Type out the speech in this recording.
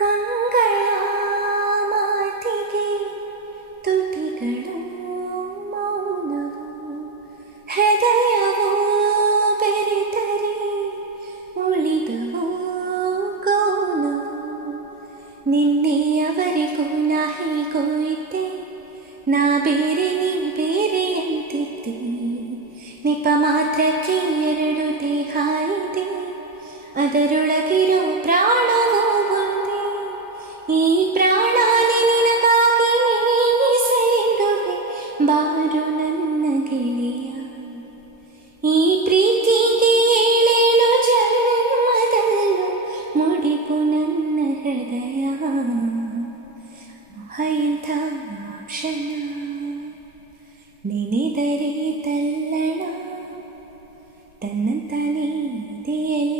ಕಂಗಳ ಮಾತಿಗೆ ತುಟಿಗಳು ಮೌನವು, ಹೃದಯವು ಬೆರೆತರೆ ಉಳಿದವು ಗೌನವು. ನಿನ್ನೆಯವರೆಗೂ ನಾ ಹೀಗೂ ಇದ್ದೆ, ನಾ ಬೇರೆ ನೀ ಬೇರೆ ಅಂತಿದ್ದೆ. ನಿಪ ಮಾತ್ರಕ್ಕೆ ಎರಡು ದೇಹ ಇದೆ, ಅದರೊಳಗಿರೋ ಪ್ರಾಣವೂ ಒಂದೇ. ಈ ಪ್ರಾಣ ನಿನಗಾಗಿ ಮೀಸಲಿಡುವೆ, ಬಾರು ನನ್ನ ಗೆಳೆಯ. ಈ ಪ್ರೀತಿಗೆ ಏಳೇಳು ಜನ್ಮದಲ್ಲೂ ಮುಡಿಪು ನನ್ನ ಹೃದಯ. ಎಂಥ ಕ್ಷಣ ನೆನೆದರೆ ತಲ್ಲಣ, ತನ್ನಂತಾನೇ ಇದೆಯಲ್ಲ.